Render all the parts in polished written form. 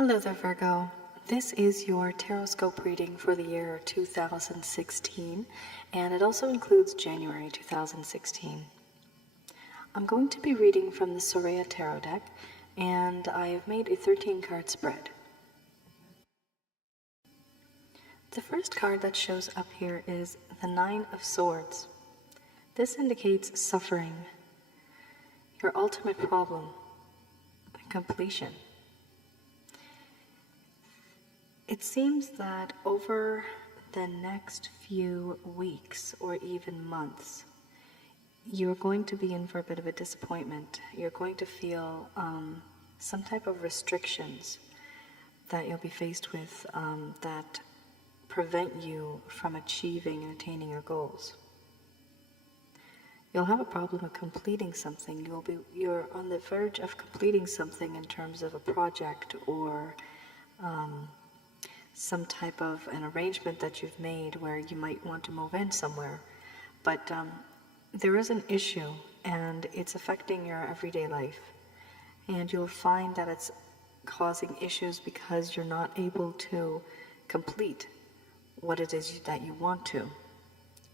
Hello there, Virgo. This is your Horoscope reading for the year 2016, and it also includes January 2016. I'm going to be reading from the Soraya Tarot deck, and I have made a 13-card spread. The first card that shows up here is the Nine of Swords. This indicates suffering, your ultimate problem, completion. It seems that over the next few weeks or even months, you're going to be in for a bit of a disappointment. You're going to feel some type of restrictions that you'll be faced with that prevent you from achieving and attaining your goals. You'll have a problem of completing something. You're on the verge of completing something in terms of a project or some type of an arrangement that you've made where you might want to move in somewhere. But there is an issue, and it's affecting your everyday life. And you'll find that it's causing issues because you're not able to complete what it is that you want to.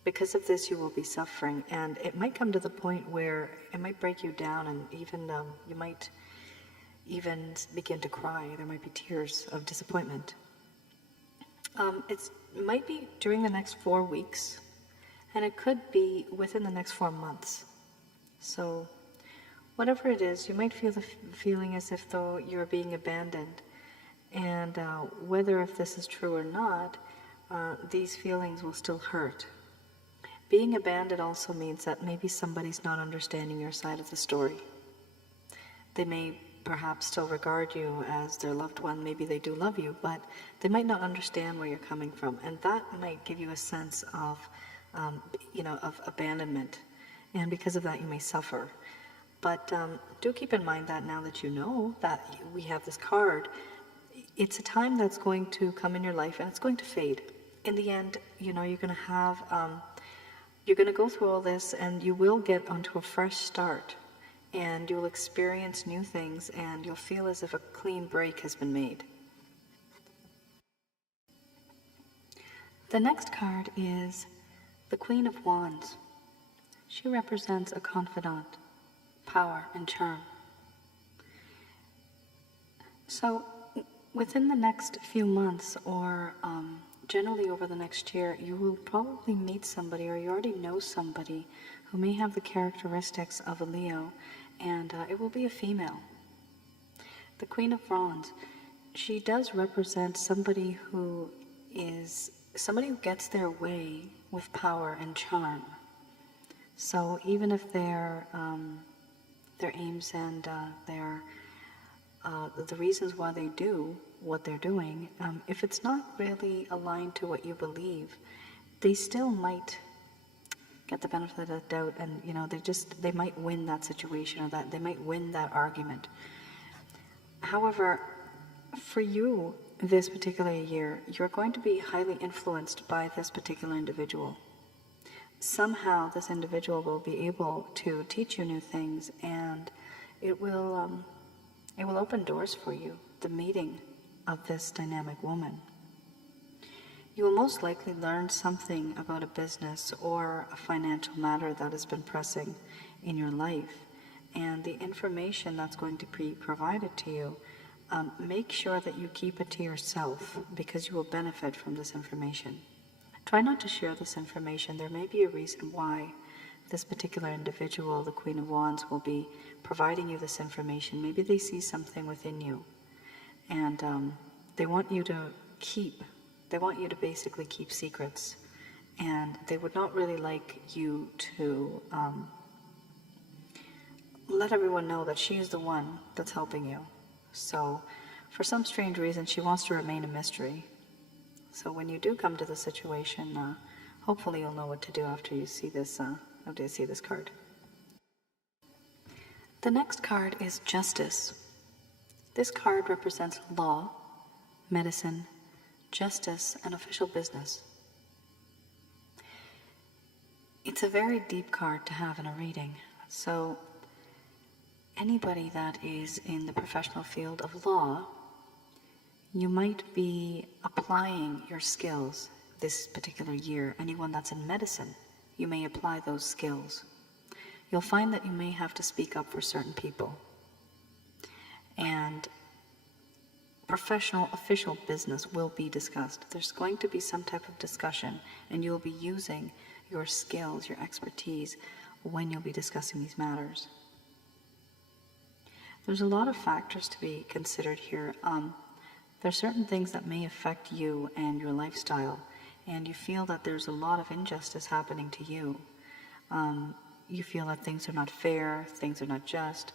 Because of this, you will be suffering, and it might come to the point where it might break you down, and even you might even begin to cry. There might be tears of disappointment. It might be during the next 4 weeks, and it could be within the next 4 months. So whatever it is, you might feel the feeling as if though you're being abandoned. And whether if this is true or not, these feelings will still hurt. Being abandoned also means that maybe somebody's not understanding your side of the story. They may perhaps still regard you as their loved one. Maybe they do love you, but they might not understand where you're coming from, and that might give you a sense of, of abandonment, and because of that, you may suffer. But do keep in mind that now that you know that we have this card, it's a time that's going to come in your life, and it's going to fade. In the end, you're going to have, you're going to go through all this, and you will get onto a fresh start. And you'll experience new things, and you'll feel as if a clean break has been made. The next card is the Queen of Wands. She represents a confidant, power, and charm. So within the next few months, or generally over the next year, you will probably meet somebody, or you already know somebody who may have the characteristics of a Leo, and it will be a female. The Queen of Wands, she does represent somebody who gets their way with power and charm. So even if their aims and the reasons why they do what they're doing, if it's not really aligned to what you believe, they still might get the benefit of the doubt, and they might win that situation, or that they might win that argument. However, for you this particular year, you're going to be highly influenced by this particular individual. Somehow this individual will be able to teach you new things, and it will open doors for you, the meeting of this dynamic woman. You will most likely learn something about a business or a financial matter that has been pressing in your life. And the information that's going to be provided to you, make sure that you keep it to yourself, because you will benefit from this information. Try not to share this information. There may be a reason why this particular individual, the Queen of Wands, will be providing you this information. Maybe they see something within you, and they want you to basically keep secrets, and they would not really like you to let everyone know that she is the one that's helping you. So for some strange reason, she wants to remain a mystery. So when you do come to the situation, hopefully you'll know what to do after you see this card. The next card is Justice. This card represents law, medicine, justice, and official business. It's a very deep card to have in a reading. So anybody that is in the professional field of law You might be applying your skills this particular year. Anyone that's in medicine, you may apply those skills. You'll find that you may have to speak up for certain people. And professional, official business will be discussed. There's going to be some type of discussion, and you'll be using your skills, your expertise, when you'll be discussing these matters. There's a lot of factors to be considered here. There are certain things that may affect you and your lifestyle, and you feel that there's a lot of injustice happening to you. You feel that things are not fair, things are not just.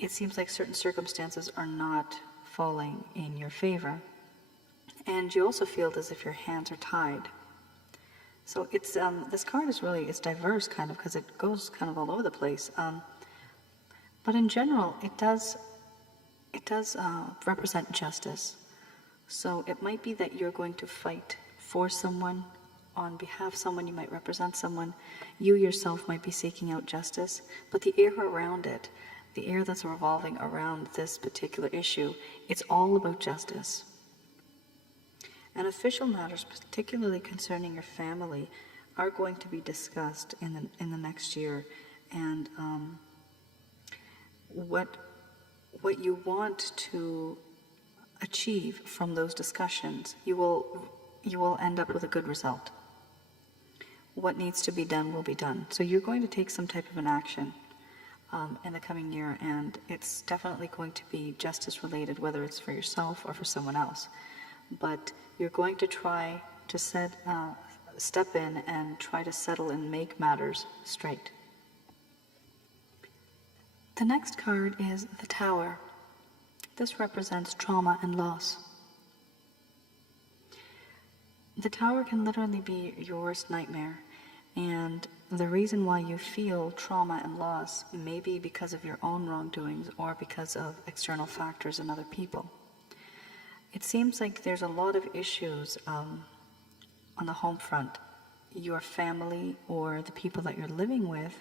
It seems like certain circumstances are not falling in your favor. And you also feel as if your hands are tied. So it's this card is really, it's diverse kind of, because it goes kind of all over the place. But in general, it does represent justice. So it might be that you're going to fight for someone, on behalf of someone, you might represent someone. You yourself might be seeking out justice, but the air around it, the air that's revolving around this particular issue, it's all about justice. And official matters, particularly concerning your family, are going to be discussed in the next year. And what you want to achieve from those discussions, you will end up with a good result. What needs to be done will be done. So you're going to take some type of an action in the coming year, and it's definitely going to be justice related, whether it's for yourself or for someone else. But you're going to try to step in and try to settle and make matters straight. The next card is the Tower. This represents trauma and loss. The Tower can literally be your worst nightmare, and the reason why you feel trauma and loss may be because of your own wrongdoings or because of external factors and other people. It seems like there's a lot of issues on the home front. Your family or the people that you're living with,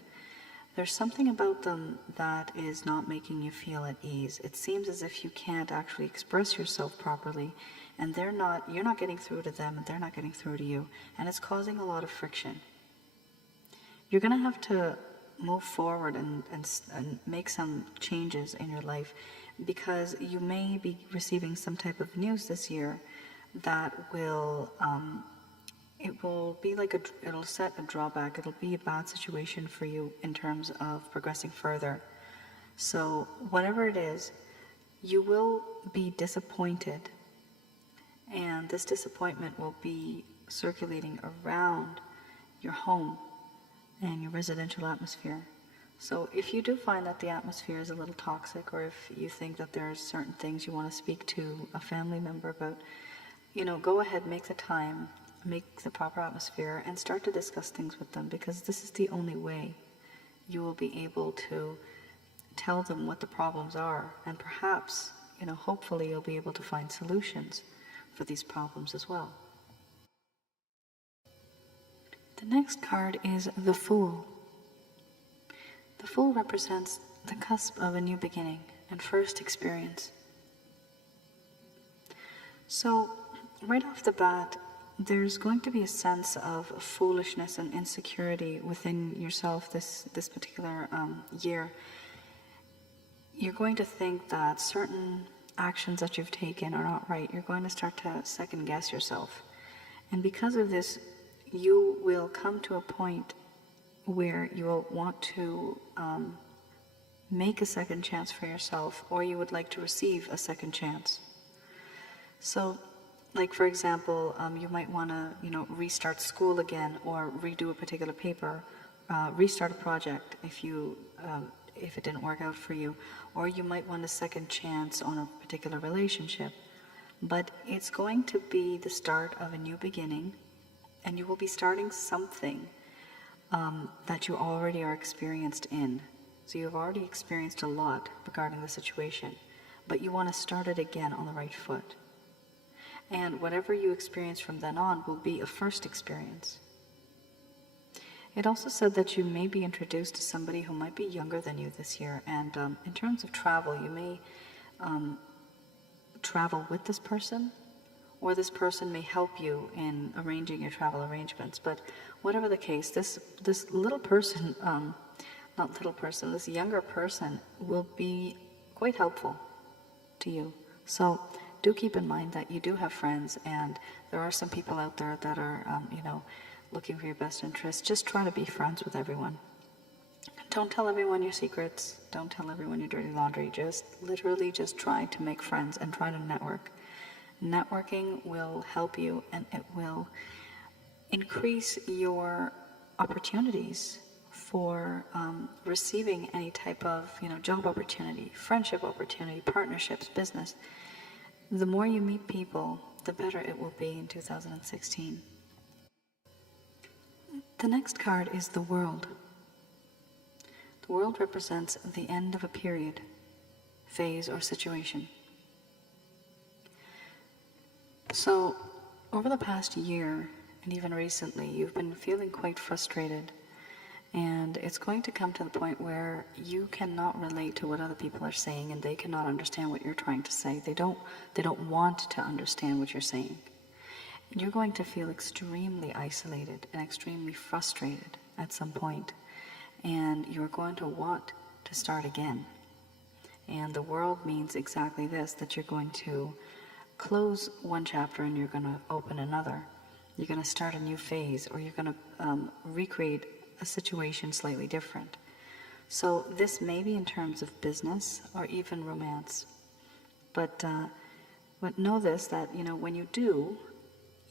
there's something about them that is not making you feel at ease. It seems as if you can't actually express yourself properly, and you're not getting through to them, and they're not getting through to you, and it's causing a lot of friction. You're going to have to move forward and make some changes in your life, because you may be receiving some type of news this year that will it will be like it'll set a drawback. It'll be a bad situation for you in terms of progressing further. So whatever it is, you will be disappointed, and this disappointment will be circulating around your home and your residential atmosphere. So if you do find that the atmosphere is a little toxic, or if you think that there's certain things you want to speak to a family member about, go ahead, make the time, make the proper atmosphere, and start to discuss things with them, because this is the only way you will be able to tell them what the problems are, and perhaps, hopefully you'll be able to find solutions for these problems as well. The next card is the Fool. The Fool represents the cusp of a new beginning and first experience. So, right off the bat, there's going to be a sense of foolishness and insecurity within yourself this particular year. You're going to think that certain actions that you've taken are not right. You're going to start to second guess yourself. And because of this, you will come to a point where you will want to make a second chance for yourself, or you would like to receive a second chance. So, like for example, you might want to, restart school again, or redo a particular paper, restart a project if it didn't work out for you, or you might want a second chance on a particular relationship. But it's going to be the start of a new beginning, and you will be starting something that you already are experienced in. So you've already experienced a lot regarding the situation, but you want to start it again on the right foot. And whatever you experience from then on will be a first experience. It also said that you may be introduced to somebody who might be younger than you this year, and in terms of travel, you may travel with this person, or this person may help you in arranging your travel arrangements. But whatever the case, this little person, not little person, this younger person will be quite helpful to you. So do keep in mind that you do have friends, and there are some people out there that are, looking for your best interest. Just try to be friends with everyone. Don't tell everyone your secrets. Don't tell everyone your dirty laundry. Just literally just try to make friends and try to network. Networking will help you, and it will increase your opportunities for receiving any type of, job opportunity, friendship opportunity, partnerships, business. The more you meet people, the better it will be in 2016. The next card is the World. The World represents the end of a period, phase, or situation. So, over the past year, and even recently, you've been feeling quite frustrated, and it's going to come to the point where you cannot relate to what other people are saying, and they cannot understand what you're trying to say. They don't want to understand what you're saying. And you're going to feel extremely isolated and extremely frustrated at some point, and you're going to want to start again. And the World means exactly this, that you're going to close one chapter and you're going to open another. You're going to start a new phase, or you're going to recreate a situation slightly different. So this may be in terms of business or even romance. But know this, that when you do,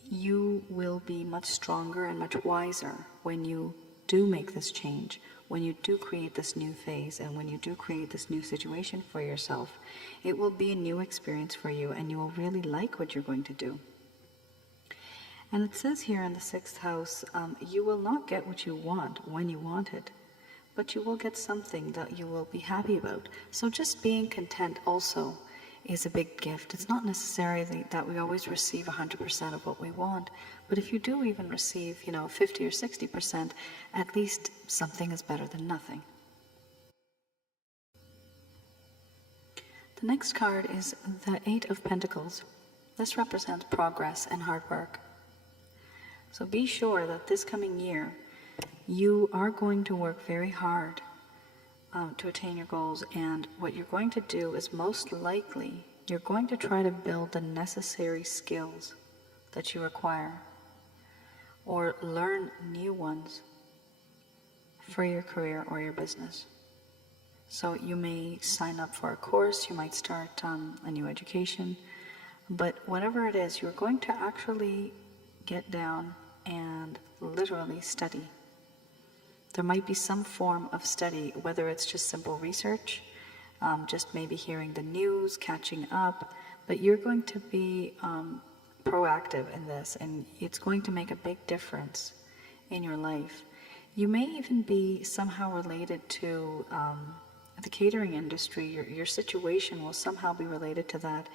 you will be much stronger and much wiser when you do make this change, when you do create this new phase, and when you do create this new situation for yourself. It will be a new experience for you, and you will really like what you're going to do. And it says here in the 6th house, you will not get what you want when you want it, but you will get something that you will be happy about. So just being content also is a big gift. It's not necessarily that we always receive 100% of what we want, but if you do even receive, 50 or 60%, at least something is better than nothing. The next card is the 8 of Pentacles. This represents progress and hard work. So be sure that this coming year, you are going to work very hard to attain your goals, and what you're going to do is most likely you're going to try to build the necessary skills that you require, or learn new ones for your career or your business. So you may sign up for a course, you might start a new education, but whatever it is, you're going to actually get down and literally study. There might be some form of study, whether it's just simple research, just maybe hearing the news, catching up, but you're going to be proactive in this, and it's going to make a big difference in your life. You may even be somehow related to the catering industry. Your situation will somehow be related to that.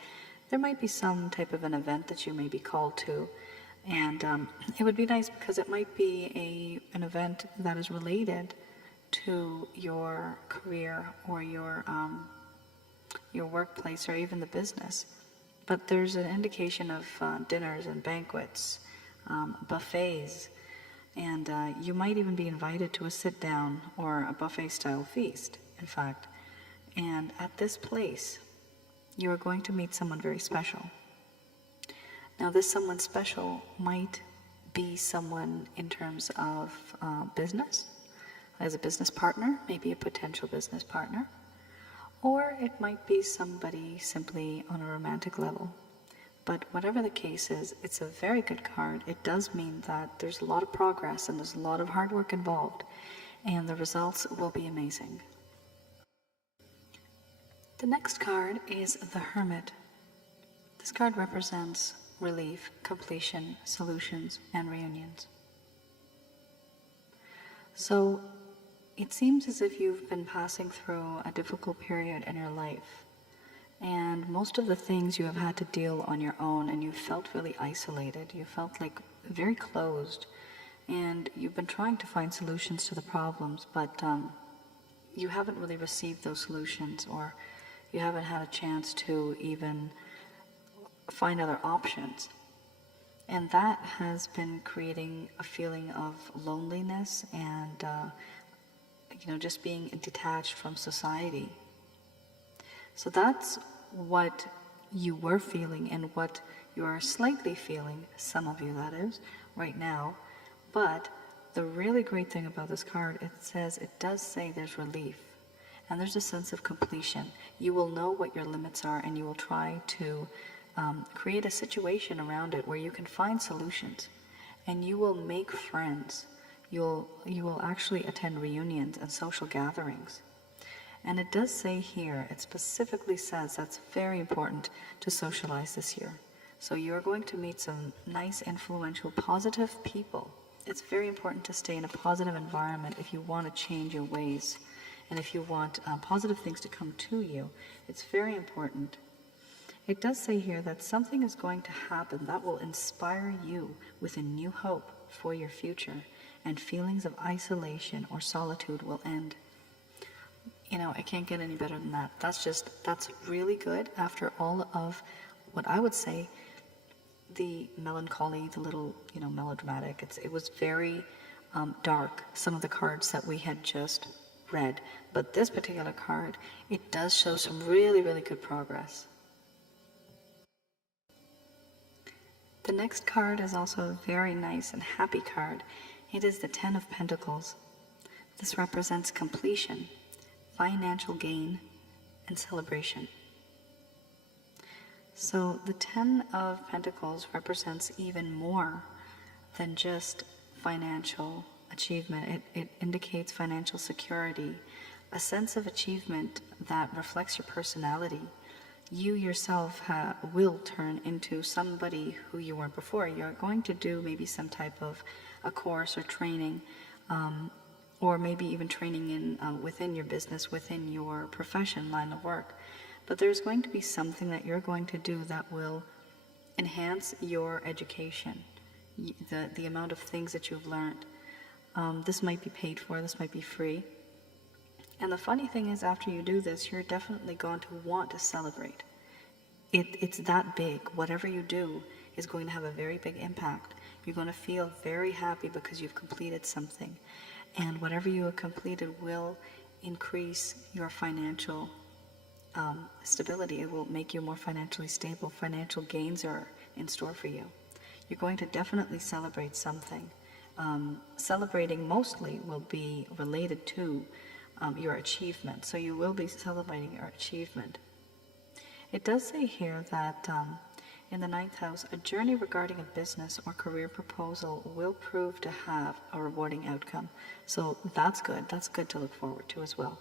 There might be some type of an event that you may be called to, and it would be nice because it might be an event that is related to your career or your workplace or even the business. But there's an indication of dinners and banquets, buffets, and you might even be invited to a sit-down or a buffet-style feast, in fact. And at this place, you are going to meet someone very special. Now, this someone special might be someone in terms of business, as a business partner, maybe a potential business partner, or it might be somebody simply on a romantic level. But whatever the case is, it's a very good card. It does mean that there's a lot of progress and there's a lot of hard work involved, and the results will be amazing. The next card is the Hermit. This card represents relief, completion, solutions, and reunions. So it seems as if you've been passing through a difficult period in your life, and most of the things you have had to deal on your own, and you felt really isolated. You felt like very closed, and you've been trying to find solutions to the problems, but you haven't really received those solutions, or you haven't had a chance to even find other options. And that has been creating a feeling of loneliness and, just being detached from society. So that's what you were feeling and what you are slightly feeling, some of you that is, right now. But the really great thing about this card, it does say there's relief. And there's a sense of completion. You will know what your limits are, and you will try to create a situation around it where you can find solutions, and you will make friends. You will actually attend reunions and social gatherings. And it does say here, it specifically says that's very important to socialize this year. So you're going to meet some nice, influential, positive people. It's very important to stay in a positive environment if you want to change your ways. And if you want positive things to come to you, it's very important. It does say here that something is going to happen that will inspire you with a new hope for your future, and feelings of isolation or solitude will end. I can't get any better than that. That's really good after all of what I would say the melancholy, the little, melodramatic. It was very dark, some of the cards that we had just read. But this particular card, it does show some really, really good progress. The next card is also a very nice and happy card. It is the Ten of Pentacles. This represents completion, financial gain, and celebration. So the Ten of Pentacles represents even more than just financial achievement. It indicates financial security, a sense of achievement that reflects your personality. You yourself will turn into somebody who you weren't before. You're going to do maybe some type of a course or training, or maybe even training within your business, within your profession, line of work. But there's going to be something that you're going to do that will enhance your education, the amount of things that you've learned. This might be paid for, this might be free. And the funny thing is, after you do this, you're definitely going to want to celebrate. It's that big. Whatever you do is going to have a very big impact. You're going to feel very happy because you've completed something. And whatever you have completed will increase your financial stability. It will make you more financially stable. Financial gains are in store for you. You're going to definitely celebrate something. Celebrating mostly will be related to your achievement. So you will be celebrating your achievement. It does say here that in the 9th house, a journey regarding a business or career proposal will prove to have a rewarding outcome. So that's good. That's good to look forward to as well.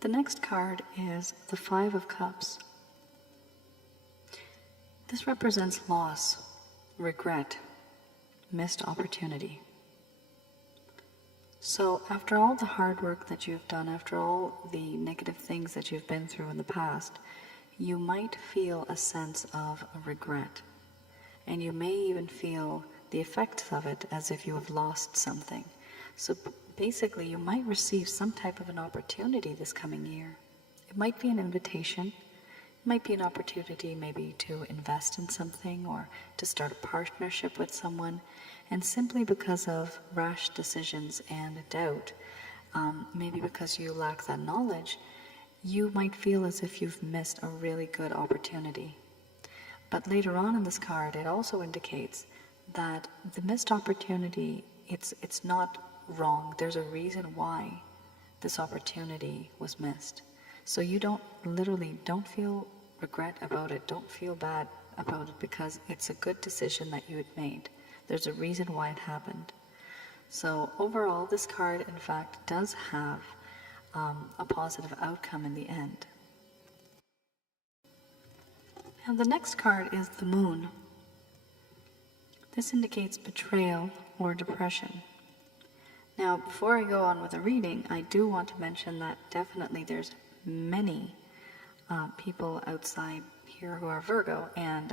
The next card is the Five of Cups. This represents loss, regret, missed opportunity. So after all the hard work that you've done, after all the negative things that you've been through in the past, you might feel a sense of regret. And you may even feel the effects of it as if you have lost something. So basically, you might receive some type of an opportunity this coming year. It might be an invitation. It might be an opportunity maybe to invest in something or to start a partnership with someone. And simply because of rash decisions and doubt, maybe because you lack that knowledge, you might feel as if you've missed a really good opportunity. But later on in this card, it also indicates that the missed opportunity, it's not wrong. There's a reason why this opportunity was missed. So you don't feel regret about it. Don't feel bad about it, because it's a good decision that you had made. There's a reason why it happened. So overall, this card, in fact, does have a positive outcome in the end. Now the next card is the Moon. This indicates betrayal or depression. Now, before I go on with the reading, I do want to mention that definitely there's many people outside here who are Virgo, and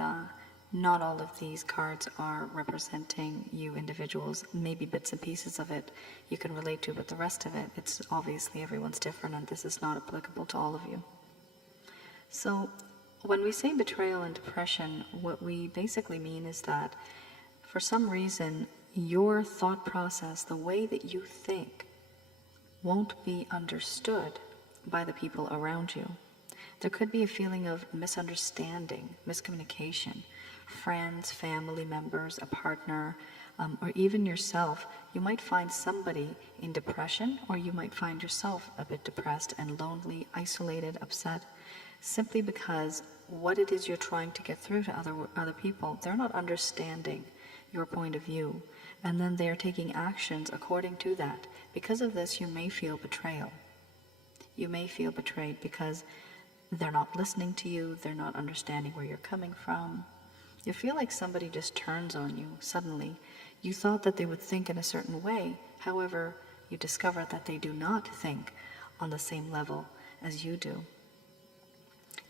not all of these cards are representing you individuals. Maybe bits and pieces of it you can relate to, but the rest of it, it's obviously everyone's different, and this is not applicable to all of you. So when we say betrayal and depression, what we basically mean is that for some reason, your thought process, the way that you think, won't be understood by the people around you. There could be a feeling of misunderstanding, miscommunication. Friends, family members, a partner, or even yourself. You might find somebody in depression, or you might find yourself a bit depressed and lonely, isolated, upset, simply because what it is you're trying to get through to other people, they're not understanding your point of view, and then they're taking actions according to that. Because of this, you may feel betrayal. You may feel betrayed because they're not listening to you, they're not understanding where you're coming from. You feel like somebody just turns on you suddenly. You thought that they would think in a certain way, however, you discover that they do not think on the same level as you do.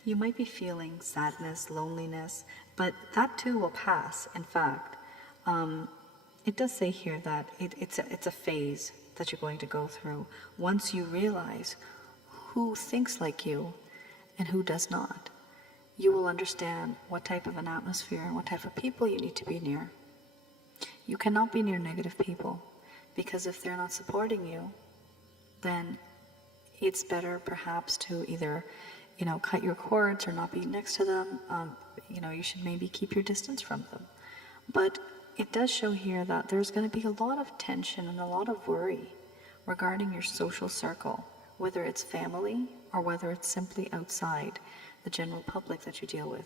You might be feeling sadness, loneliness, but that too will pass. In fact, it does say here that it's a phase that you're going to go through once you realize who thinks like you and who does not. You will understand what type of an atmosphere and what type of people you need to be near. You cannot be near negative people, because if they're not supporting you, then it's better perhaps to either, cut your cords or not be next to them. You should maybe keep your distance from them. But it does show here that there's going to be a lot of tension and a lot of worry regarding your social circle, whether it's family or whether it's simply outside the general public that you deal with.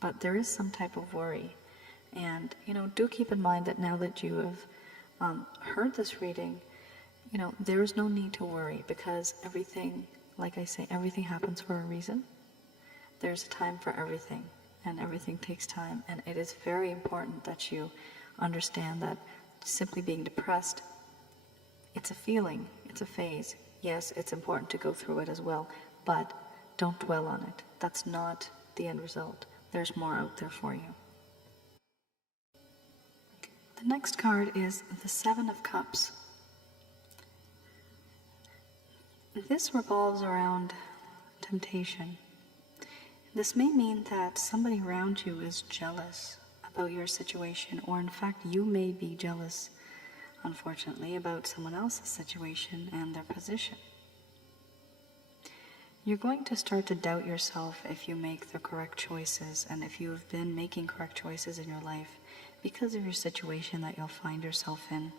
But there is some type of worry. And, do keep in mind that now that you have heard this reading, there is no need to worry, because everything, like I say, everything happens for a reason. There's a time for everything, and everything takes time. And it is very important that you understand that simply being depressed, it's a feeling, it's a phase. Yes, it's important to go through it as well, but don't dwell on it. That's not the end result. There's more out there for you. The next card is the Seven of Cups. This revolves around temptation. This may mean that somebody around you is jealous about your situation, or in fact you may be jealous, unfortunately, about someone else's situation and their position. You're going to start to doubt yourself if you make the correct choices, and if you've been making correct choices in your life because of your situation that you'll find yourself in.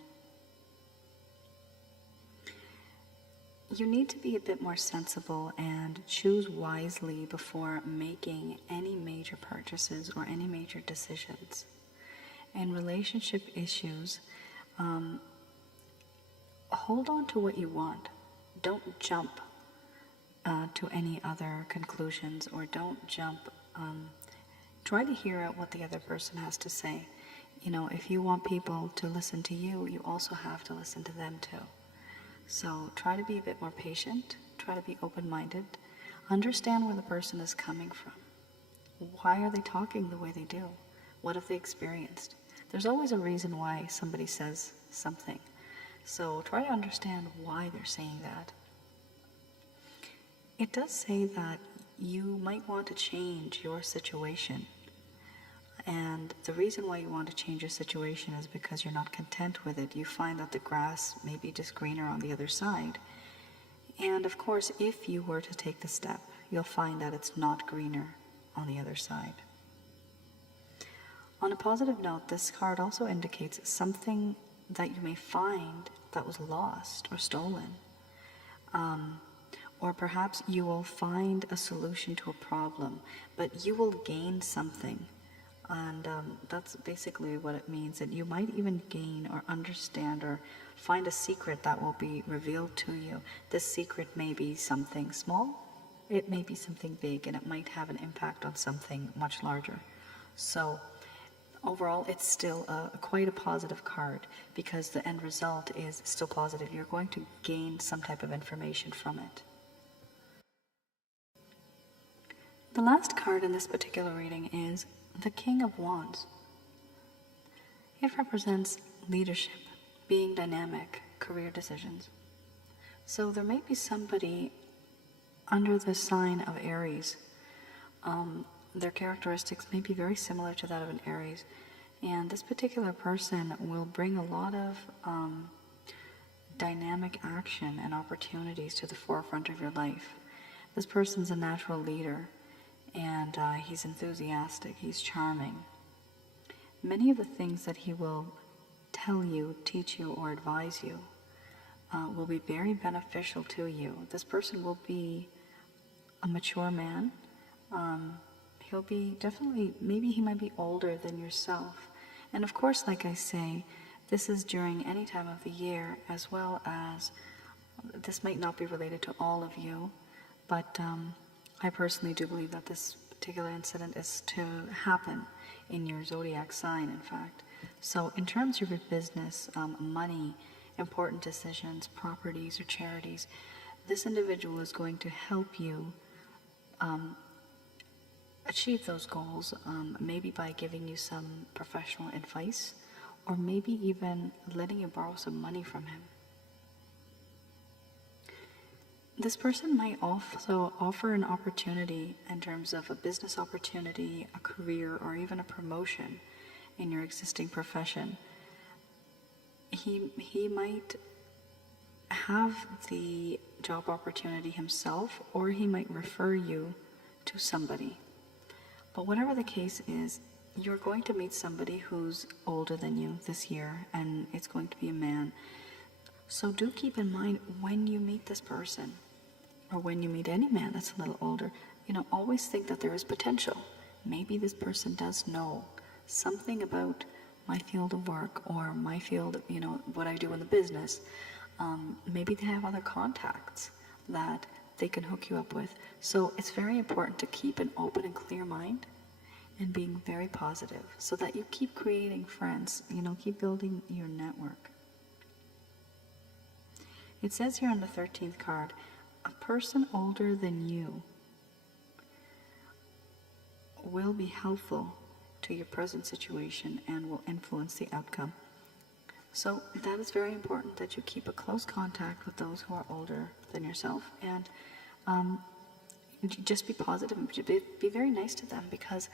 You need to be a bit more sensible and choose wisely before making any major purchases or any major decisions. And relationship issues, hold on to what you want. Don't jump to any other conclusions, or don't jump. Try to hear out what the other person has to say. If you want people to listen to you, you also have to listen to them too. So try to be a bit more patient, try to be open-minded, understand where the person is coming from. Why are they talking the way they do? What have they experienced? There's always a reason why somebody says something. So try to understand why they're saying that. It does say that you might want to change your situation. And the reason why you want to change your situation is because you're not content with it. You find that the grass may be just greener on the other side. And of course, if you were to take the step, you'll find that it's not greener on the other side. On a positive note, this card also indicates something that you may find that was lost or stolen. Or perhaps you will find a solution to a problem, but you will gain something. And that's basically what it means, that you might even gain or understand or find a secret that will be revealed to you. This secret may be something small, it may be something big, and it might have an impact on something much larger. So overall, it's still quite a positive card, because the end result is still positive. You're going to gain some type of information from it. The last card in this particular reading is the King of Wands. It represents leadership, being dynamic, career decisions. So there may be somebody under the sign of Aries. Their characteristics may be very similar to that of an Aries. And this particular person will bring a lot of dynamic action and opportunities to the forefront of your life. This person's a natural leader, and he's enthusiastic, he's charming. Many of the things that he will tell you, teach you, or advise you will be very beneficial to you. This person will be a mature man. He'll be definitely, maybe he might be older than yourself. And of course, like I say, this is during any time of the year, as well as this might not be related to all of you, but I personally do believe that this particular incident is to happen in your zodiac sign, in fact. So in terms of your business, money, important decisions, properties, or charities, this individual is going to help you achieve those goals, maybe by giving you some professional advice, or maybe even letting you borrow some money from him. This person might also offer an opportunity in terms of a business opportunity, a career, or even a promotion in your existing profession. He might have the job opportunity himself, or he might refer you to somebody. But whatever the case is, you're going to meet somebody who's older than you this year, and it's going to be a man. So do keep in mind when you meet this person, or when you meet any man that's a little older, always think that there is potential. Maybe this person does know something about my field of work, or my field, what I do in the business. Maybe they have other contacts that they can hook you up with. So it's very important to keep an open and clear mind and being very positive, so that you keep creating friends, keep building your network. It says here on the 13th card, a person older than you will be helpful to your present situation and will influence the outcome. So that is very important, that you keep a close contact with those who are older than yourself, and just be positive and be very nice to them, because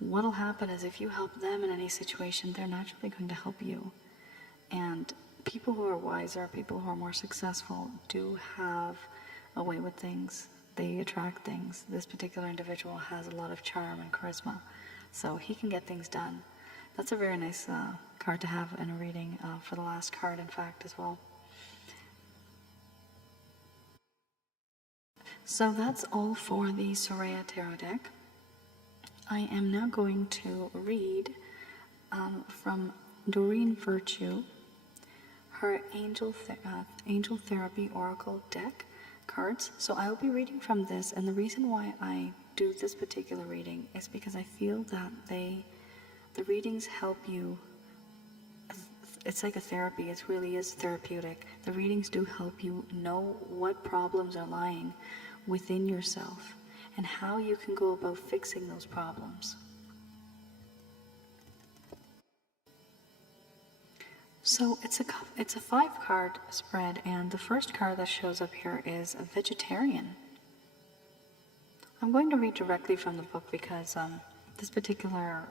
what'll happen is if you help them in any situation, they're naturally going to help you. And people who are wiser, people who are more successful, do have a way with things. They attract things. This particular individual has a lot of charm and charisma, so he can get things done. That's a very nice card to have in a reading, for the last card, in fact, as well. So that's all for the Soraya Tarot deck. I am now going to read from Doreen Virtue, her Angel Therapy Oracle deck cards. So I will be reading from this, and the reason why I do this particular reading is because I feel that the readings help you. It's like a therapy. It really is therapeutic. The readings do help you know what problems are lying within yourself and how you can go about fixing those problems. So it's a 5-card spread, and the first card that shows up here is a vegetarian. I'm going to read directly from the book because this particular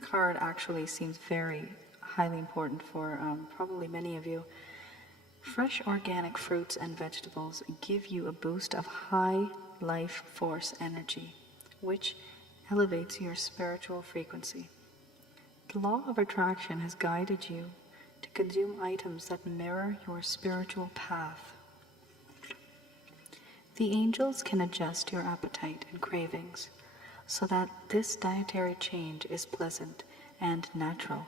card actually seems very highly important for probably many of you. Fresh organic fruits and vegetables give you a boost of high life force energy, which elevates your spiritual frequency. The law of attraction has guided you to consume items that mirror your spiritual path. The angels can adjust your appetite and cravings so that this dietary change is pleasant and natural.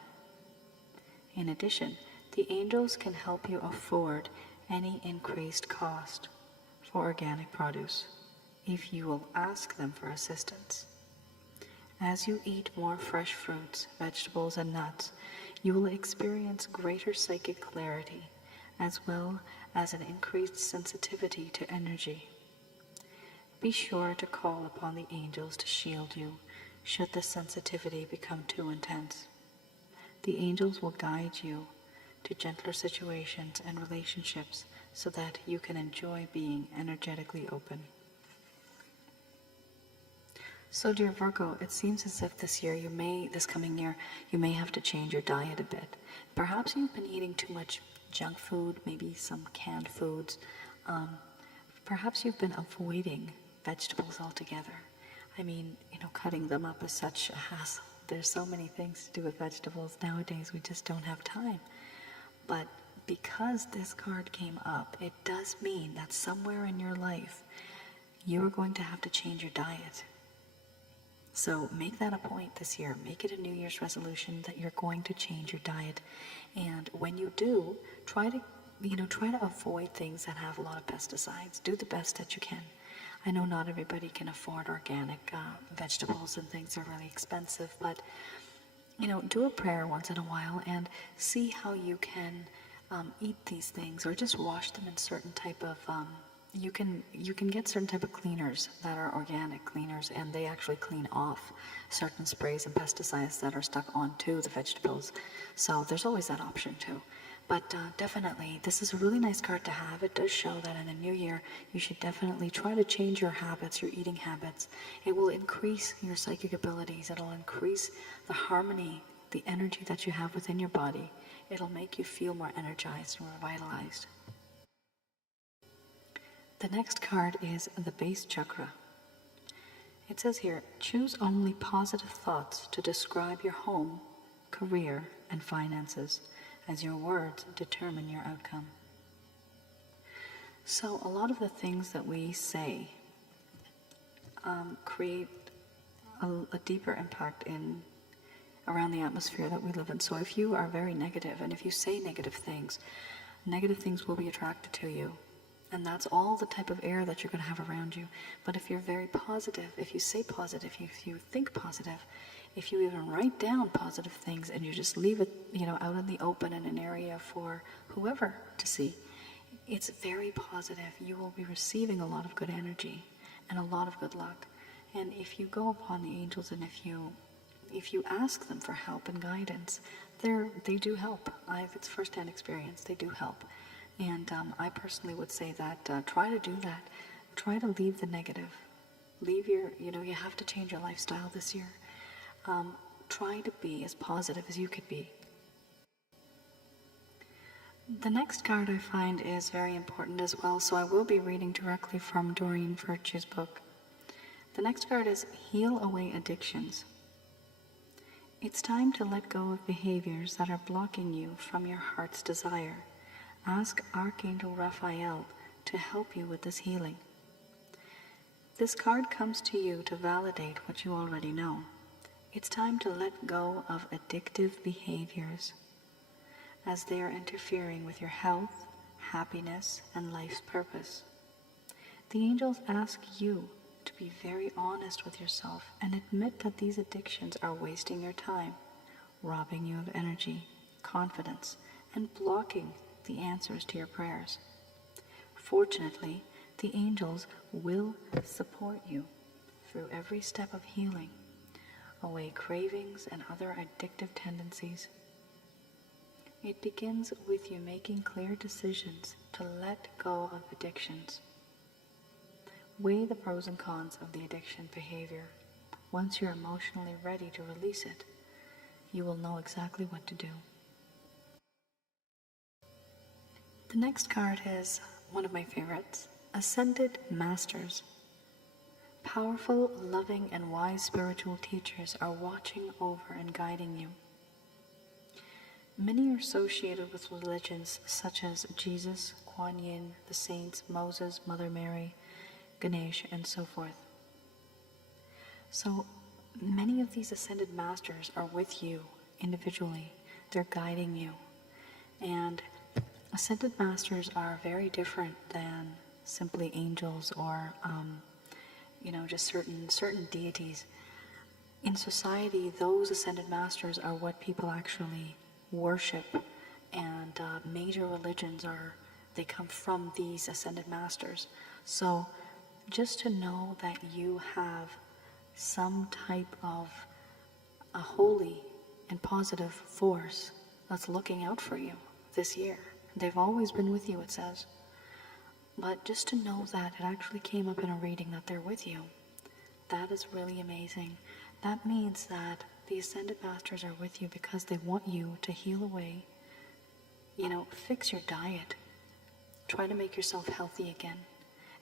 In addition, the angels can help you afford any increased cost for organic produce if you will ask them for assistance. As you eat more fresh fruits, vegetables, and nuts, you will experience greater psychic clarity, as well as an increased sensitivity to energy. Be sure to call upon the angels to shield you should the sensitivity become too intense. The angels will guide you to gentler situations and relationships so that you can enjoy being energetically open. So dear Virgo, it seems as if this coming year, you may have to change your diet a bit. Perhaps you've been eating too much junk food, maybe some canned foods. Perhaps you've been avoiding vegetables altogether. I mean, cutting them up is such a hassle. There's so many things to do with vegetables. Nowadays, we just don't have time. But because this card came up, it does mean that somewhere in your life, you're going to have to change your diet. So make that a point this year. Make it a New Year's resolution that you're going to change your diet. And when you do, try to avoid things that have a lot of pesticides. Do the best that you can. I know not everybody can afford organic vegetables and things are really expensive, but do a prayer once in a while and see how you can eat these things, or just wash them in certain type of you can get certain type of cleaners that are organic cleaners, and they actually clean off certain sprays and pesticides that are stuck onto the vegetables. So there's always that option too. But definitely, this is a really nice card to have. It does show that in the new year, you should definitely try to change your habits, your eating habits. It will increase your psychic abilities. It'll increase the harmony, the energy that you have within your body. It'll make you feel more energized and revitalized. The next card is the base chakra. It says here, choose only positive thoughts to describe your home, career, and finances, as your words determine your outcome. So a lot of the things that we say create a deeper impact around the atmosphere that we live in. So if you are very negative, and if you say negative things will be attracted to you. And that's all the type of air that you're going to have around you. But if you're very positive, if you say positive, if you think positive, if you even write down positive things and you just leave it, out in the open in an area for whoever to see, it's very positive. You will be receiving a lot of good energy and a lot of good luck. And if you go upon the angels and if you ask them for help and guidance, they do help. It's first-hand experience. They do help. And I personally would say that try to do that. Try to leave the negative. Leave you have to change your lifestyle this year. Try to be as positive as you could be. The next card I find is very important as well, so I will be reading directly from Doreen Virtue's book. The next card is Heal Away Addictions. It's time to let go of behaviors that are blocking you from your heart's desire. Ask Archangel Raphael to help you with this healing. This card comes to you to validate what you already know. It's time to let go of addictive behaviors as they are interfering with your health, happiness, and life's purpose. The angels ask you to be very honest with yourself and admit that these addictions are wasting your time, robbing you of energy, confidence, and blocking the answers to your prayers. Fortunately, the angels will support you through every step of healing away cravings and other addictive tendencies. It begins with you making clear decisions to let go of addictions. Weigh the pros and cons of the addiction behavior. Once you're emotionally ready to release it, you will know exactly what to do. The next card is one of my favorites, Ascended Masters. Powerful, loving, and wise spiritual teachers are watching over and guiding you. Many are associated with religions such as Jesus, Kuan Yin, the saints, Moses, Mother Mary, Ganesh, and so forth. So many of these Ascended Masters are with you individually. They're guiding you. And Ascended Masters are very different than simply angels or, just certain deities. In society, those Ascended Masters are what people actually worship, and major religions they come from these Ascended Masters. So just to know that you have some type of a holy and positive force that's looking out for you this year. They've always been with you, it says. But just to know that it actually came up in a reading that they're with you, that is really amazing. That means that the Ascended Masters are with you because they want you to heal away. Fix your diet. Try to make yourself healthy again.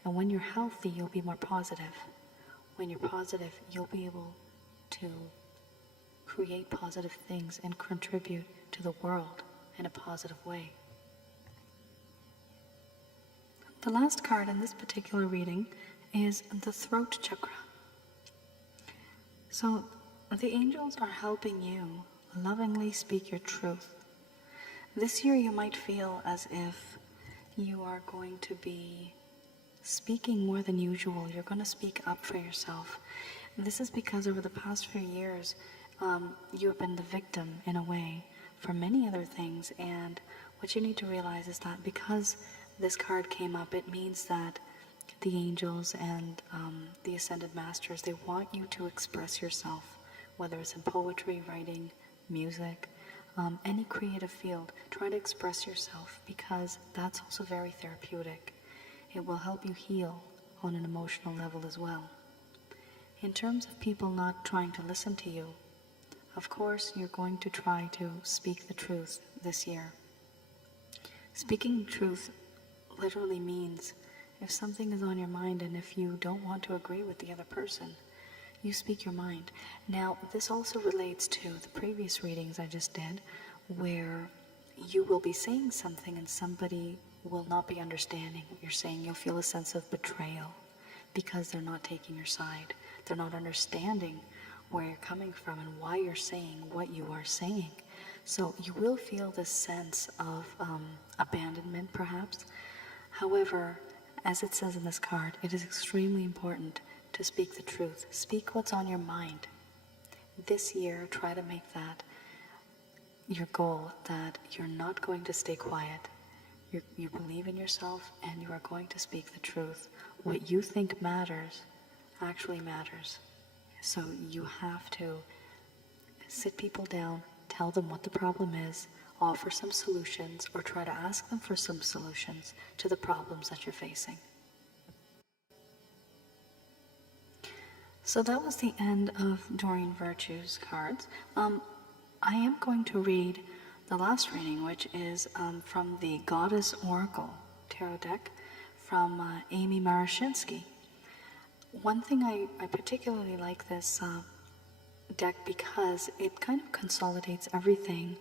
And when you're healthy, you'll be more positive. When you're positive, you'll be able to create positive things and contribute to the world in a positive way. The last card in this particular reading is the Throat Chakra. So the angels are helping you lovingly speak your truth. This year you might feel as if you are going to be speaking more than usual. You're going to speak up for yourself. And this is because over the past few years, you have been the victim, in a way, for many other things. And what you need to realize is that because this card came up, it means that the angels and the Ascended Masters, they want you to express yourself, whether it's in poetry, writing, music, any creative field. Try to express yourself, because that's also very therapeutic. It will help you heal on an emotional level as well. In terms of people not trying to listen to you, of course you're going to try to speak the truth this year. Speaking truth literally means if something is on your mind and if you don't want to agree with the other person, you speak your mind. Now, this also relates to the previous readings I just did, where you will be saying something and somebody will not be understanding what you're saying. You'll feel a sense of betrayal because they're not taking your side. They're not understanding where you're coming from and why you're saying what you are saying. So you will feel this sense of abandonment, perhaps. However, as it says in this card, it is extremely important to speak the truth. Speak what's on your mind. This year, try to make that your goal, that you're not going to stay quiet. You believe in yourself and you are going to speak the truth. What you think matters actually matters. So you have to sit people down, tell them what the problem is, offer some solutions, or try to ask them for some solutions to the problems that you're facing. So that was the end of Doreen Virtue's cards. I am going to read the last reading, which is from the Goddess Oracle Tarot deck from Amy Marashinsky. One thing I particularly like this deck because it kind of consolidates everything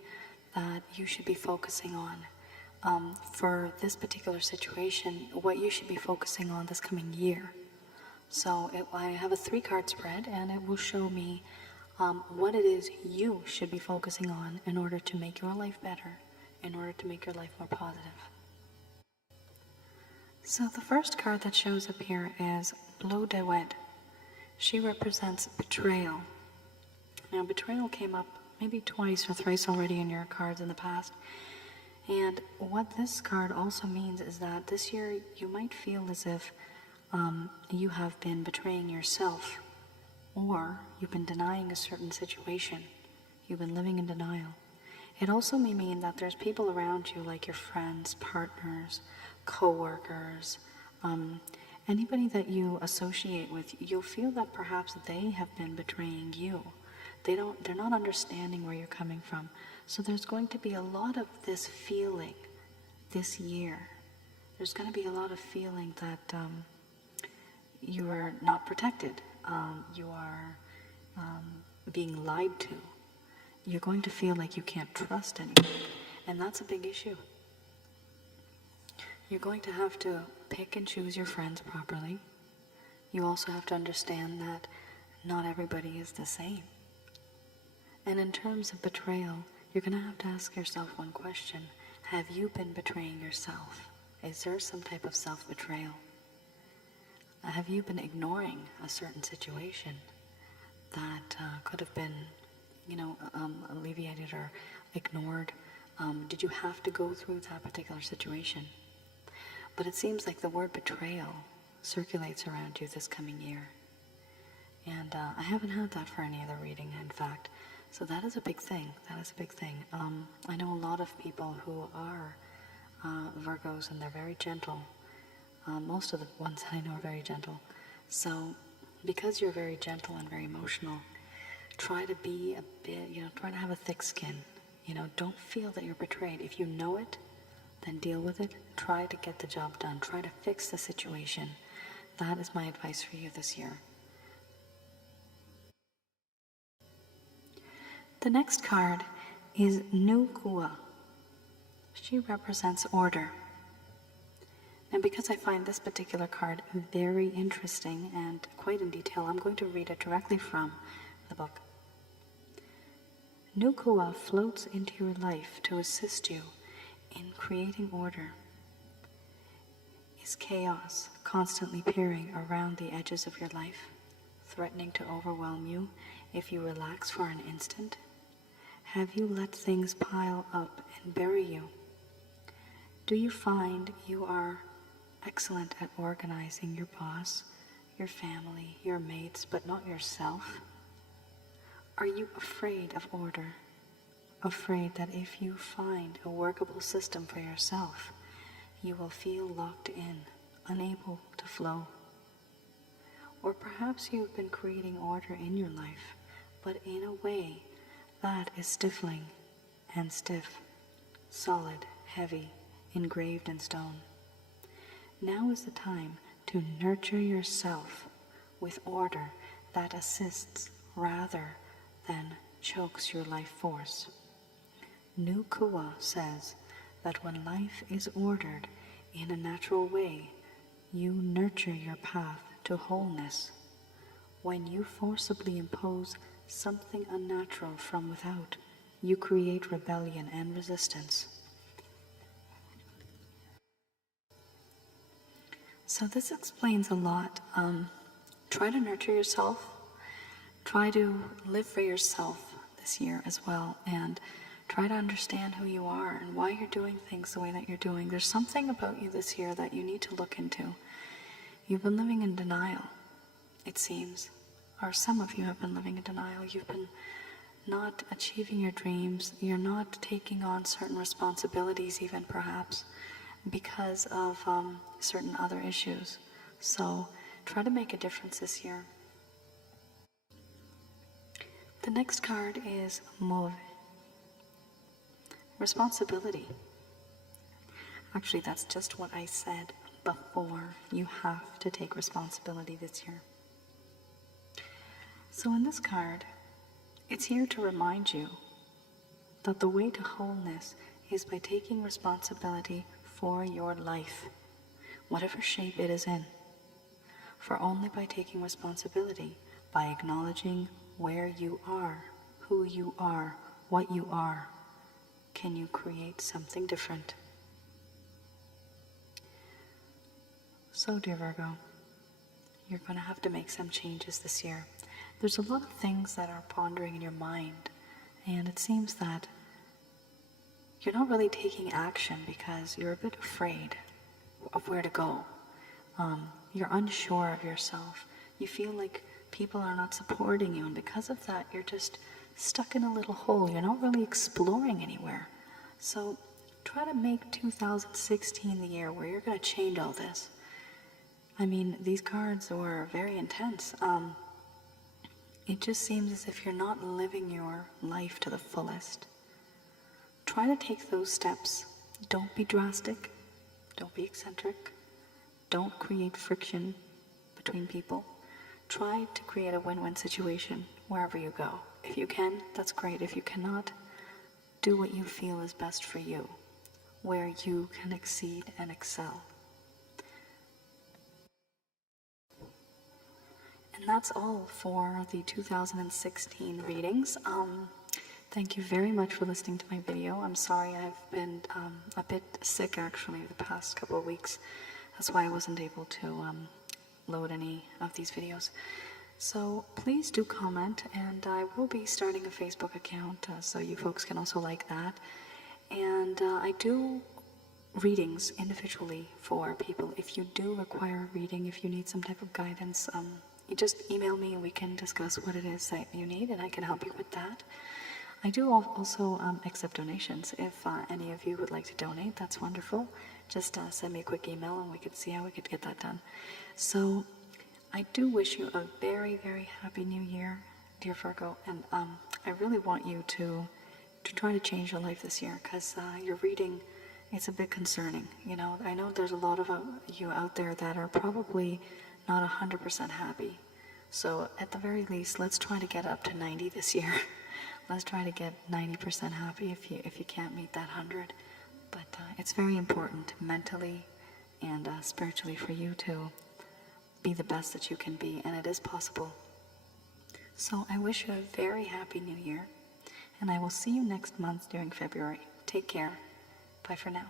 that you should be focusing on for this particular situation, what you should be focusing on this coming year. So I have a 3-card spread, and it will show me what it is you should be focusing on in order to make your life better, in order to make your life more positive. So the first card that shows up here is Bleu de Wet. She represents betrayal. Now, betrayal came up maybe twice or thrice already in your cards in the past. And what this card also means is that this year you might feel as if you have been betraying yourself, or you've been denying a certain situation. You've been living in denial. It also may mean that there's people around you, like your friends, partners, co-workers, anybody that you associate with. You'll feel that perhaps they have been betraying you. They're not understanding where you're coming from. So there's going to be a lot of this feeling this year. There's going to be a lot of feeling that you are not protected. You are being lied to. You're going to feel like you can't trust anyone. And that's a big issue. You're going to have to pick and choose your friends properly. You also have to understand that not everybody is the same. And in terms of betrayal, you're going to have to ask yourself one question. Have you been betraying yourself? Is there some type of self-betrayal? Have you been ignoring a certain situation that could have been, alleviated or ignored? Did you have to go through that particular situation? But it seems like the word betrayal circulates around you this coming year. And I haven't had that for any other reading, in fact. So that is a big thing. That is a big thing. I know a lot of people who are Virgos, and they're very gentle. Most of the ones that I know are very gentle. So because you're very gentle and very emotional, try to be a bit, try to have a thick skin. Don't feel that you're betrayed. If you know it, then deal with it. Try to get the job done. Try to fix the situation. That is my advice for you this year. The next card is Nukua. She represents order. And because I find this particular card very interesting and quite in detail, I'm going to read it directly from the book. Nukua floats into your life to assist you in creating order. Is chaos constantly peering around the edges of your life, threatening to overwhelm you if you relax for an instant? Have you let things pile up and bury you? Do you find you are excellent at organizing your boss, your family, your mates, but not yourself? Are you afraid of order? Afraid that if you find a workable system for yourself, you will feel locked in, unable to flow? Or perhaps you have been creating order in your life, but in a way that is stifling and stiff, solid, heavy, engraved in stone. Now is the time to nurture yourself with order that assists rather than chokes your life force. Nukua says that when life is ordered in a natural way, you nurture your path to wholeness. When you forcibly impose something unnatural from without, you create rebellion and resistance. So this explains a lot. Try to nurture yourself. Try to live for yourself this year as well, and try to understand who you are and why you're doing things the way that you're doing. There's something about you this year that you need to look into. You've been living in denial, it seems, or some of you have been living in denial. You've been not achieving your dreams. You're not taking on certain responsibilities even, perhaps, because of certain other issues. So try to make a difference this year. The next card is Mauve. Responsibility. Actually, that's just what I said before. You have to take responsibility this year. So in this card, it's here to remind you that the way to wholeness is by taking responsibility for your life, whatever shape it is in. For only by taking responsibility, by acknowledging where you are, who you are, what you are, can you create something different. So, dear Virgo, you're going to have to make some changes this year. There's a lot of things that are pondering in your mind, and it seems that you're not really taking action because you're a bit afraid of where to go. You're unsure of yourself. You feel like people are not supporting you, and because of that, you're just stuck in a little hole. You're not really exploring anywhere. So try to make 2016 the year where you're going to change all this. I mean, these cards were very intense. It just seems as if you're not living your life to the fullest. Try to take those steps. Don't be drastic. Don't be eccentric. Don't create friction between people. Try to create a win-win situation wherever you go. If you can, that's great. If you cannot, do what you feel is best for you, where you can exceed and excel. And that's all for the 2016 readings. Thank you very much for listening to my video. I'm sorry I've been a bit sick actually the past couple of weeks. That's why I wasn't able to load any of these videos. So please do comment, and I will be starting a Facebook account, so you folks can also like that. And I do readings individually for people. If you do require a reading, if you need some type of guidance, you just email me and we can discuss what it is that you need, and I can help you with that. I do also accept donations. If any of you would like to donate, that's wonderful. Just send me a quick email and we could see how we could get that done. So I do wish you a very, very happy new year, dear Virgo. And I really want you to try to change your life this year, because your reading, it's a bit concerning. You know, I know there's a lot of you out there that are probably not 100% happy. So at the very least, let's try to get up to 90 this year. Let's try to get 90% happy if you can't meet that 100. But it's very important mentally and spiritually for you to be the best that you can be, and it is possible. So I wish you a very happy new year, and I will see you next month during February. Take care. Bye for now.